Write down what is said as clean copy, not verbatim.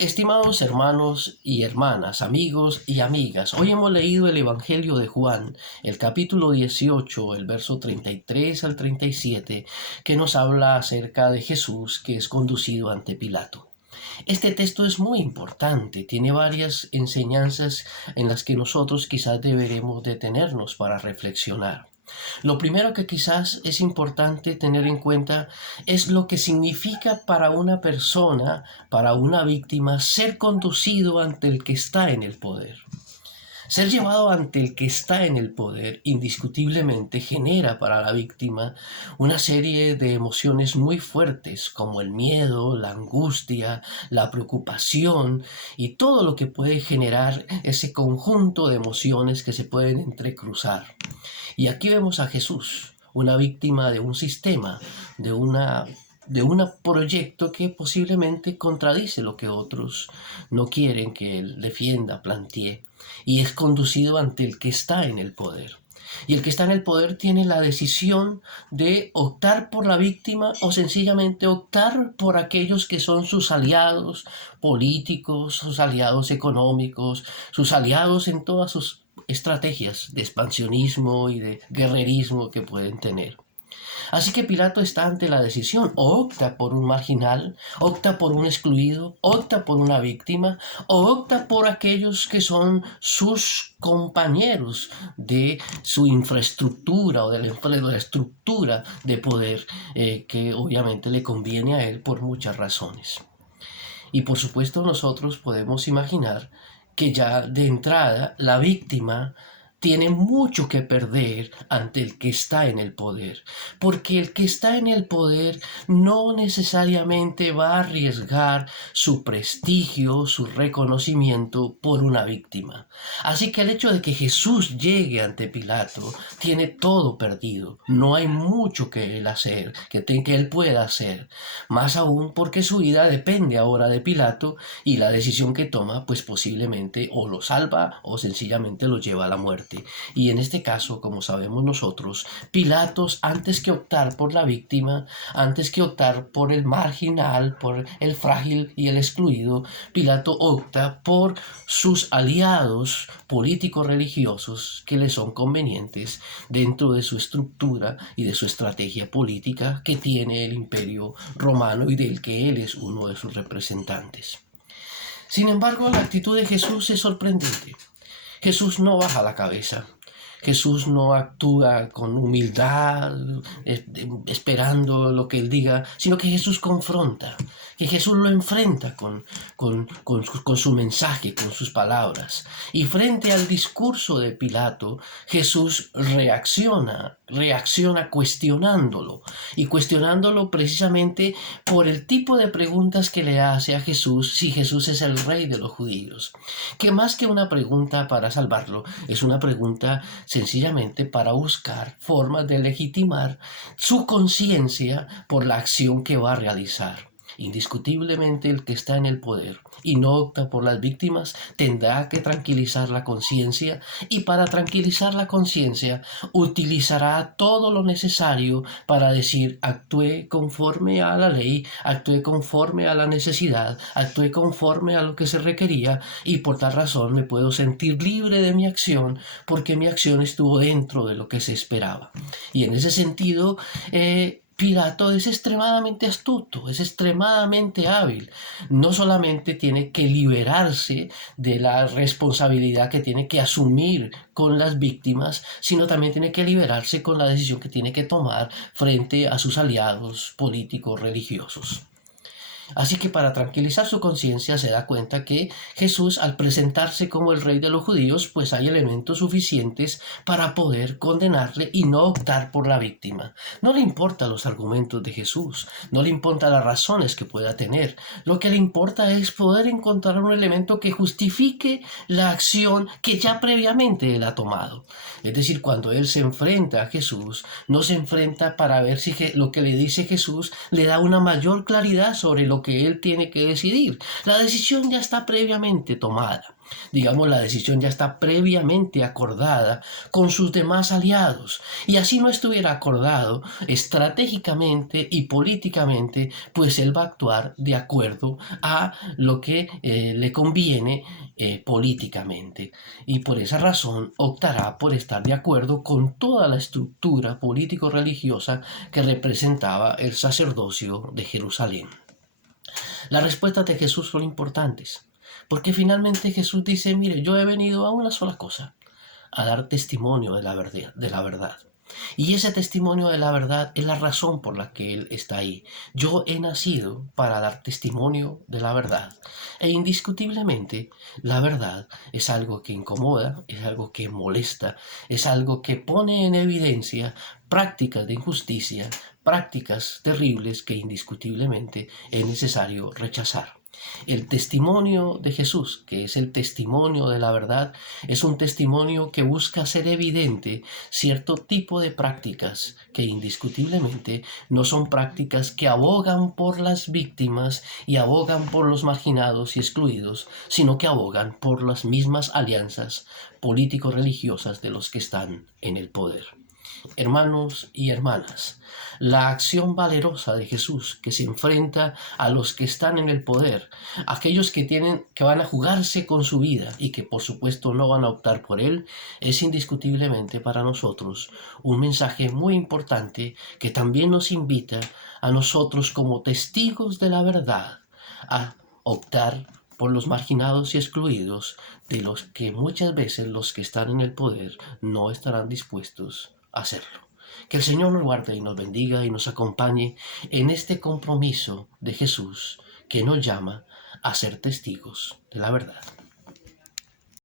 Estimados hermanos y hermanas, amigos y amigas, hoy hemos leído el Evangelio de Juan, el capítulo 18, el verso 33 al 37, que nos habla acerca de Jesús que es conducido ante Pilato. Este texto es muy importante, tiene varias enseñanzas en las que nosotros quizás deberemos detenernos para reflexionar. Lo primero que quizás es importante tener en cuenta es lo que significa para una persona, para una víctima, ser conducido ante el que está en el poder. Ser llevado ante el que está en el poder indiscutiblemente genera para la víctima una serie de emociones muy fuertes como el miedo, la angustia, la preocupación y todo lo que puede generar ese conjunto de emociones que se pueden entrecruzar. Y aquí vemos a Jesús, una víctima de un sistema, de un proyecto que posiblemente contradice lo que otros no quieren que él defienda, plantee, y es conducido ante el que está en el poder. Y el que está en el poder tiene la decisión de optar por la víctima o sencillamente optar por aquellos que son sus aliados políticos, sus aliados económicos, sus aliados en todas sus estrategias de expansionismo y de guerrerismo que pueden tener. Así que Pilato está ante la decisión, o opta por un marginal, opta por un excluido, opta por una víctima, o opta por aquellos que son sus compañeros de su infraestructura o de la estructura de poder que obviamente le conviene a él por muchas razones. Y por supuesto nosotros podemos imaginar que ya de entrada la víctima tiene mucho que perder ante el que está en el poder, porque el que está en el poder no necesariamente va a arriesgar su prestigio, su reconocimiento por una víctima. Así que el hecho de que Jesús llegue ante Pilato tiene todo perdido, no hay mucho que él hacer, que él pueda hacer, más aún porque su vida depende ahora de Pilato y la decisión que toma pues posiblemente o lo salva o sencillamente lo lleva a la muerte. Y en este caso, como sabemos nosotros, Pilatos, antes que optar por la víctima, antes que optar por el marginal, por el frágil y el excluido, Pilato opta por sus aliados políticos religiosos que le son convenientes dentro de su estructura y de su estrategia política que tiene el imperio romano y del que él es uno de sus representantes. Sin embargo, la actitud de Jesús es sorprendente. Jesús no baja la cabeza. Jesús no actúa con humildad, esperando lo que él diga, sino que Jesús confronta, que Jesús lo enfrenta con su mensaje, con sus palabras. Y frente al discurso de Pilato, Jesús reacciona cuestionándolo, y cuestionándolo precisamente por el tipo de preguntas que le hace a Jesús si Jesús es el rey de los judíos. Que más que una pregunta para salvarlo, es una pregunta sencillamente para buscar formas de legitimar su conciencia por la acción que va a realizar. Indiscutiblemente el que está en el poder y no opta por las víctimas tendrá que tranquilizar la conciencia, y para tranquilizar la conciencia utilizará todo lo necesario para decir: actué conforme a la ley, actué conforme a la necesidad, actué conforme a lo que se requería, y por tal razón me puedo sentir libre de mi acción porque mi acción estuvo dentro de lo que se esperaba. Y en ese sentido, Pilato es extremadamente astuto, es extremadamente hábil. No solamente tiene que liberarse de la responsabilidad que tiene que asumir con las víctimas, sino también tiene que liberarse con la decisión que tiene que tomar frente a sus aliados políticos religiosos. Así que para tranquilizar su conciencia se da cuenta que Jesús, al presentarse como el rey de los judíos, pues hay elementos suficientes para poder condenarle y no optar por la víctima. No le importan los argumentos de Jesús, no le importan las razones que pueda tener. Lo que le importa es poder encontrar un elemento que justifique la acción que ya previamente él ha tomado. Es decir, cuando él se enfrenta a Jesús, no se enfrenta para ver si lo que le dice Jesús le da una mayor claridad sobre lo que él tiene que decidir. La decisión ya está previamente tomada. Digamos, la decisión ya está previamente acordada con sus demás aliados. Y así no estuviera acordado estratégicamente y políticamente, pues él va a actuar de acuerdo a lo que le conviene políticamente. Y por esa razón optará por estar de acuerdo con toda la estructura político-religiosa que representaba el sacerdocio de Jerusalén. Las respuestas de Jesús son importantes, porque finalmente Jesús dice, mire, yo he venido a una sola cosa, a dar testimonio de la verdad. Y ese testimonio de la verdad es la razón por la que Él está ahí. Yo he nacido para dar testimonio de la verdad. E indiscutiblemente, la verdad es algo que incomoda, es algo que molesta, es algo que pone en evidencia prácticas de injusticia, prácticas terribles que indiscutiblemente es necesario rechazar. El testimonio de Jesús, que es el testimonio de la verdad, es un testimonio que busca hacer evidente cierto tipo de prácticas que indiscutiblemente no son prácticas que abogan por las víctimas y abogan por los marginados y excluidos, sino que abogan por las mismas alianzas político-religiosas de los que están en el poder. Hermanos y hermanas, la acción valerosa de Jesús que se enfrenta a los que están en el poder, aquellos que van a jugarse con su vida y que por supuesto no van a optar por él, es indiscutiblemente para nosotros un mensaje muy importante que también nos invita a nosotros como testigos de la verdad a optar por los marginados y excluidos, de los que muchas veces los que están en el poder no estarán dispuestos a hacerlo. Que el Señor nos guarde y nos bendiga y nos acompañe en este compromiso de Jesús que nos llama a ser testigos de la verdad.